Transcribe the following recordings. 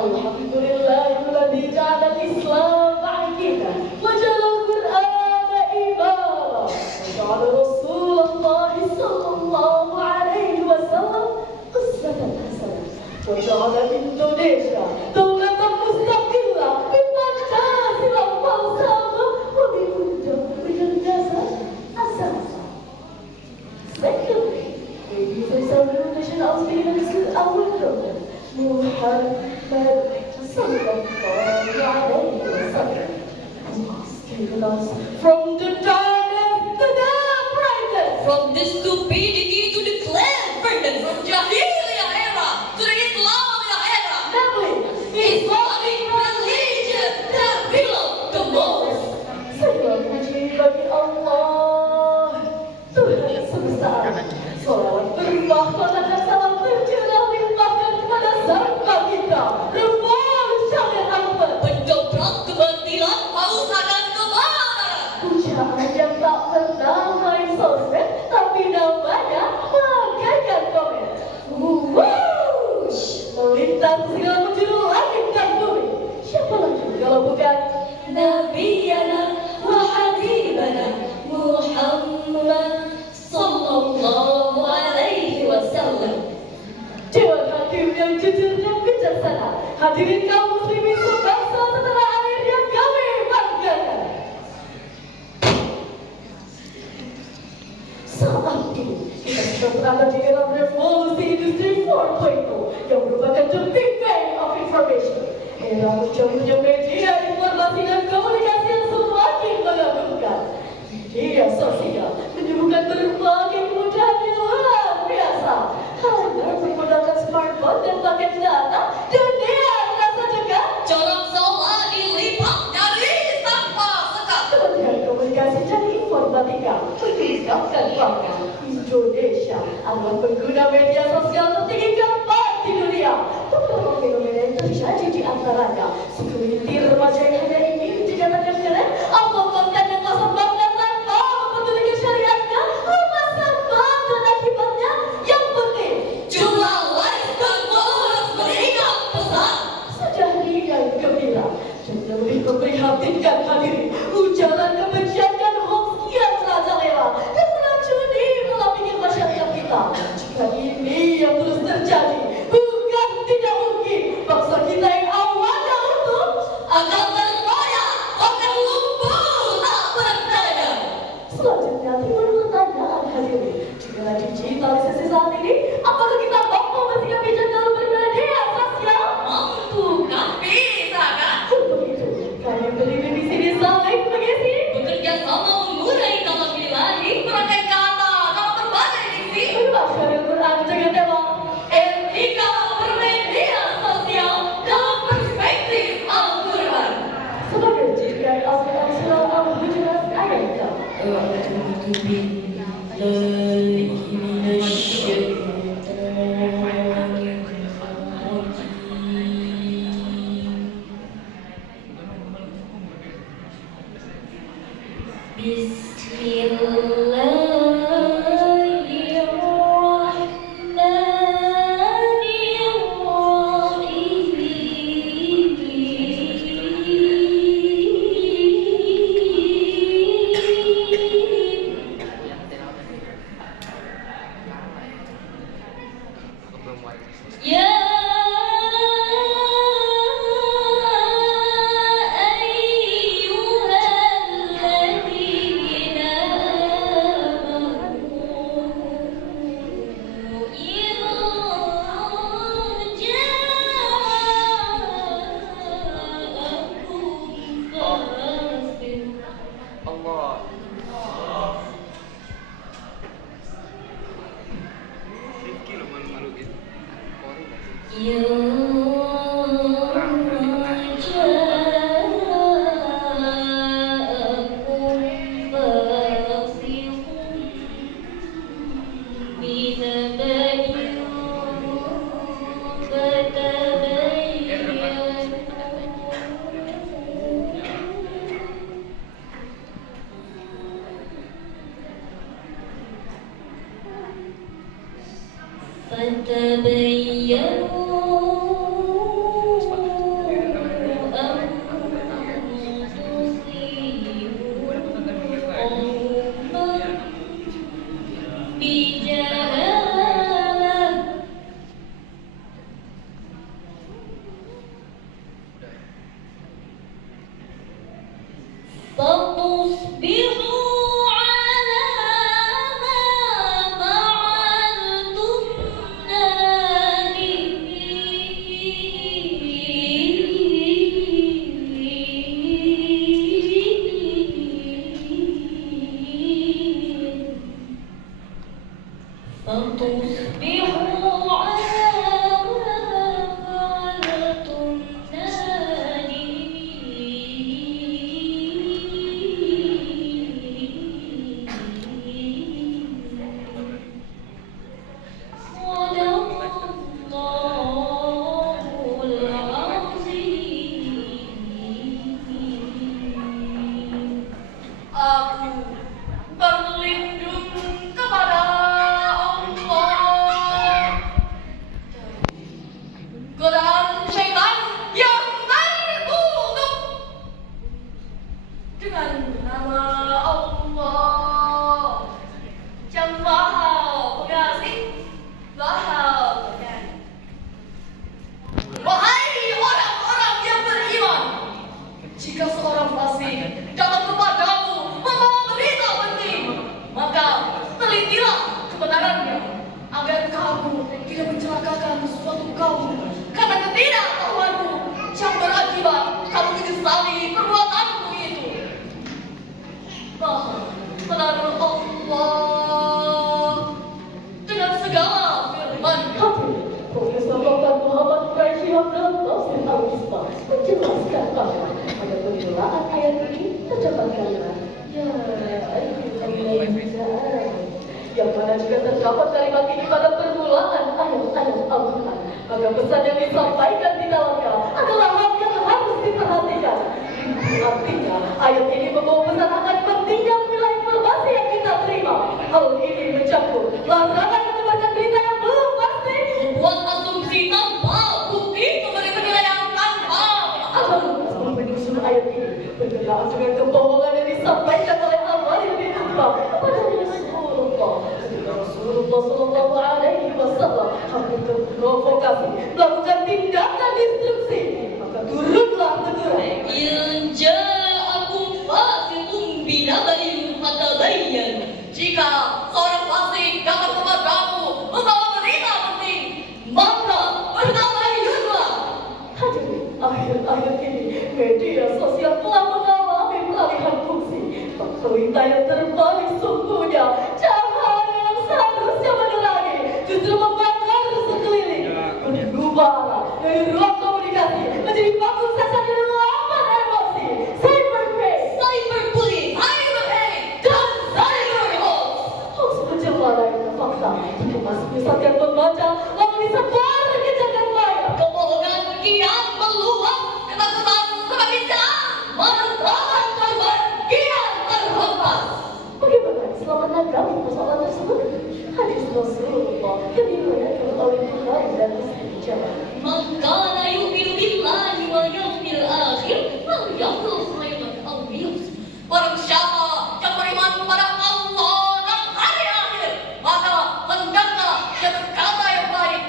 Alhamdulillahilladzi ja'ala al-Islam aqida wa ja'ala al-Qur'ana imama wa ja'ala Rasulullah sallallahu alaihi wasallam qudwatan hasanah wa ja'ala Indonesia dawlatan mustaqillah bi Pancasila falsafah wa bi bil jasa asasa. Secondly, ladies and gentlemen, I'll speak in our program. Muhammad sallallahu alaihi wasallam has taken us from the darkness to the brightness, from the stupidity to the cleverness, from Jahiliyah era to the Islamic era. namely Islamic religion that we love the most. Segala puji bagi Allah, Tuhan semesta alam. Salawat berlimpah dan salam tercurah limpahkan kepada Sang Kita, Revolusioner Akbar. Pendobrak kebatilan, pausakan kebenaran. Ucapan yang tak pernah main sosmed, tapi namanya bagaikan komen. Wush, melintas segala penjuru langit dan bumi. Siapa lagi kalau bukan Nabiyana wa Habibana Muhammad sallallahu alaihi wasallam. Dewan Hakim yang jujur dan bijaksana, hadirin kaum muslimin sebangsa setanah air yang kami banggakan. Saat ini kita sedang berada di era revolusi industri 4.0 yang merupakan the big bang of information. Era menjamurnya media informasi dan komunikasi yang semakin mengagumkan. Media sosial menyuguhkan berbagai kemudahan yang luar biasa. Hanya menggunakan smartphone dan paket data, dunia terasa dekat. Corong sholat dilipat dari tanpa sekat. Kementerian Komunikasi dan Informatika mengisahkan bahwa Indonesia adalah pengguna media sosial tertinggi keempat di dunia. Beberapa fenomena yang terjadi di antaranya segelintir remaja yang hanya ingin dijadikan keren, upload konten yang kosong banget tanpa mempedulikan syariatnya, memasang dan akibatnya yang penting Jumlah like dan followers meningkat pesat. sudah yang gembira dan lebih memprihatinkan hadirin. Ujaran kebencian dan hoax kian merajalela dan meracuni pola pikir masyarakat kita. Jika ini yang terus terjadi, bukan tidak mungkin bangsa kita yang awalnya utuh Akan terkoyak, akan lumpuh, tak berdaya. selanjutnya timbul pertanyaan hadirin. Dengan digitalisasi saat ini, apakah kita mampu bersikap bijak dalam bermedia sosial? Mampu kan? Bisa kan? Untuk itu, kami berdiri di sini saling mengisi Bekerja sama mengurai kalam ilahi, merangkai kata dalam berbagai diksi. Masyarakat Quran dengan tema Etika bermedia sosial dalam perspektif Al-Quran. sebagai GPI Al-Quran Surah Al-Hujurat ayat ke- A'udzu billahi minasyaitonir rajim. Ya ayyuhalladzina amanu in ja'akum fasiqun Allah. Rifki lo malu-maluin. Kori nggak sih? فتبينوا فتصبحوا على ما فعلتم نادمين فتصبحوا على ما فعلتم نادمين صدق الله العظيم. Aku berlindung kepada Allah dari godaan syaitan yang terkutuk. Dengan nama Allah yang Maha Pengasih, Maha Penyayang. Wahai orang-orang yang beriman, jika seorang fasik datang kepadamu membawa berita penting, maka telitilah kebenarannya agar kamu tidak mencelakakan suatu kaum karena ketidaktahuanmu yang berakibat kamu menyesali perbuatanmu itu. Benar Allah dengan segala firman Profesor Dr. Muhammad Quraisy Abdul Qasim Al-Misbah menjelaskan bahwa pada penjelaan ayat ini terdapat kalimat ya ayyuhallazina yang mana jika terdapat kalimat ini pada permulaan ayat-ayat Al-Quran, maka pesan yang disampaikan di dalamnya adalah hal yang harus diperhatikan. Artinya, ayat ini membawa pesan akan pentingnya menilai informasi yang kita terima. Hal ini mencakup larangan membaca berita yang belum pasti, Membuat asumsi tanpa bukti, memberi penilaian tanpa atau menyusun ayat ini berkenaan dengan kebohongan yang disampaikan oleh Al-Walid bin Uqbah kepada Rasulullah. Ketika Rasulullah Shallallahu Alaihi Wasallam hampir terprovokasi melakukan tindakan destruksi, maka turunlah teguran. In ja'akum fasiqun binaba'in fatabayyan. Jika seorang fasik datang kepadamu membawa berita penting, maka bertabayunlah. Hadirin, akhir-akhir ini media sosial telah mengalami peralihan fungsi. Berita yang terbalik sungguhnya, cahaya yang seharusnya menerangi justru membakar sekeliling. Berubahlah dari ruang komunikasi menjadi batu sasaran yang melawan emosi. Cyberbullying, Cyberbullying, cyberhate, dan cyberhoax. hoax menjelma dari fakta, dikemas menyesatkan pembaca, lalu disebar ke jagat maya. Kebohongan kian meluas, ketakutan semakin jalan, merupakan korban kian terhempas. Bagaimana Islam menanggapi persoalan tersebut? Hadis Rasulullah yang diriwayatkan oleh Bukhari dan Muslim menjawab, Man kana yu'minu billahi wal yawmil akhir falyaqul khairan aw liyasmut. Barang siapa yang beriman kepada Allah dan hari akhir, maka hendaklah dia berkata yang baik.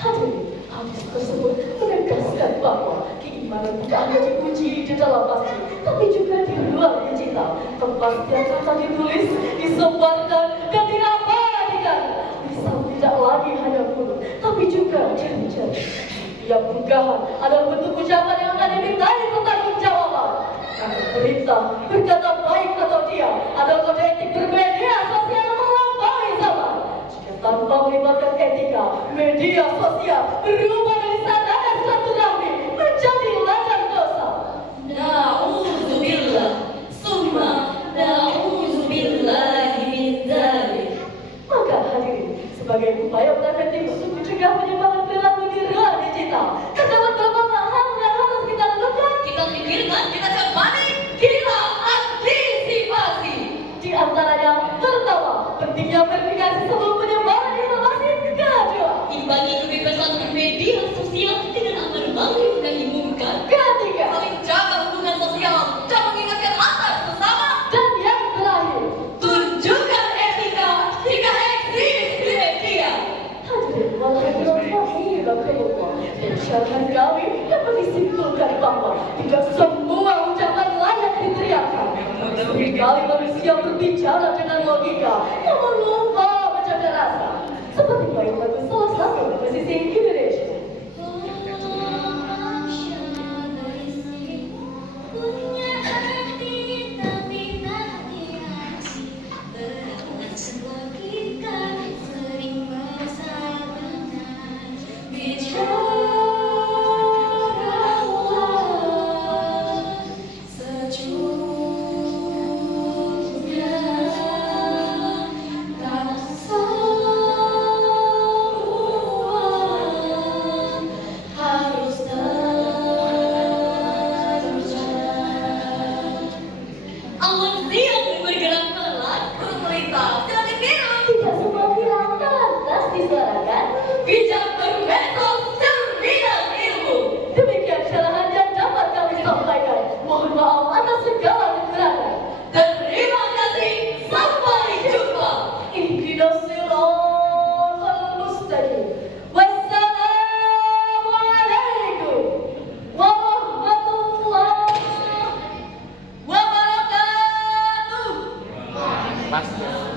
hadirin, hadis tersebut menegaskan bahwa keimanan tidak hanya diuji di dalam masjid, tapi juga di luar digital. Tempat yang kata ditulis, disebarkan, dan diabadikan. Lisan tidak lagi hanya mulut, tapi juga jari-jari. Setiap unggahan adalah bentuk ucapan yang akan dimintai pertanggungjawaban. Karena perintah berkata baik atau diam adalah kode etik bermedia sosial yang melampaui zaman. Jika tanpa melibatkan etika, media sosial berubah dari sarana silaturahmi menjadi ladang dosa. Na'udzubillah, summa na'udzubillahi min dzalik. Maka hadirin, sebagai upaya preventif untuk mencegah penyebaran perilaku di ruang digital, terdapat beberapa hal yang harus kita lakukan. Kita pikirkan, kita cermati, kita antisipasi. Di antaranya, pertama, pentingnya verifikasi sebelum penyebaran informasi. Kedua, Imbangi kebebasan bermedia Seringkali manusia berbicara dengan logika, namun lupa bercanda rasa. Seperti baik lagu salah satu musisi Indonesia. Punya arti tapi tak dikasih, berat logika sering bersahabat. Bicaralah secukupnya, tak semua harus terucap. Awan siang bergerak pelan, pemerintah sedang biru. Tidak semua film lantas disuarakan. Bijak bermesos, cerminan ilmu. Demikian syarahan yang dapat kami sampaikan. Mohon maaf atas segala kekurangan. Terima kasih, sampai jumpa. Ihdinas siratal mustaqim. Wassalamualaikum warahmatullahi Wabarakatuh. Pasti.